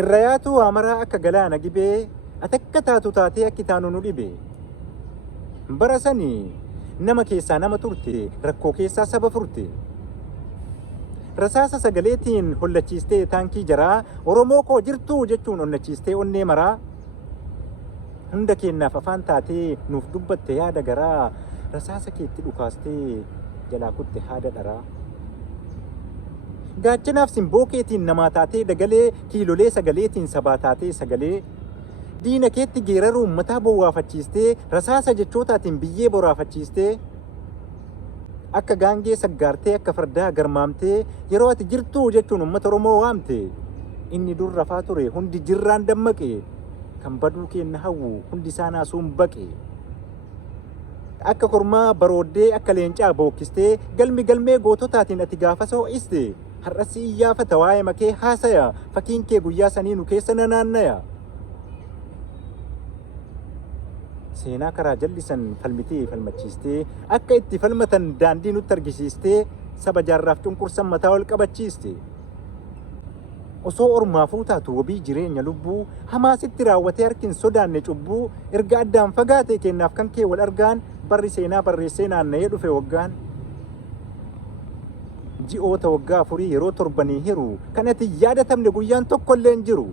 Irrayaatu amaraa akka galaana gibee atakka taatu taatee akki taanu nu dhibe. Bara sanii nama keessaa nama turte rakkoo keessaa saba furte. Rasaasa sagaleetiin hollachiistee taankii jaraa Oromoo koo jirtuu jechuun onnachiistee onnee maraa. Hunda keennaaf afaan taatee nuuf dubbatte yaada garaa rasaasa keetti dhukaastee jalaa kutte haada dharaa. Gaachanaaf simboo keetiin namaa taatee dagalee kiilolee sagaleetiin sabaa taatee sagalee. Diina keetti geeraruun mataa bowwaafachiistee rasaasa jechootaatiin biyyee boraafachiistee. Akka gaangee saggaartee akka fardaa garmaamtee yeroo ati jirtuu jechuun uummata Oromoo waamte. Inni dur rafaa ture hundi jirraan dammaqe. Kan baduu keenna hawwu hundi isaa naasuun baqe. Akka kormaa barooddee akka leencaa bookkistee galmee goototaatiin ati gaafa soo'iste. Har'as iyyaafata waa'ee makee haasaya fakkiin kee guyyaa sanii nu keessa nanaannaya. Seenaa karaa jallisan falmitee falmachiistee akka itti falmatan daandii nutti argisiistee saba jaarraaf cunqursan mataa ol qabachiiste. Osoo ormaafuu taatu wabii jireenya lubbuu hamaasitti raawwatee harkin sodaanne cubbuu erga addaan fagaatee kennaaf kan kee wal argaan barri seenaa barreessee naanna'ee dhufe waggaan. Ji'oota waggaa afurii yeroo torbanii hiru kan ati yaadatamne guyyaan tokkollee hin jiru.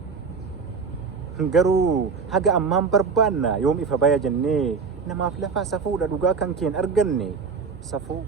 Garuu haga ammaan barbaanna yoom ifa baya jennee namaaf lafaa safuudha dhugaa kan keen arganne safuu.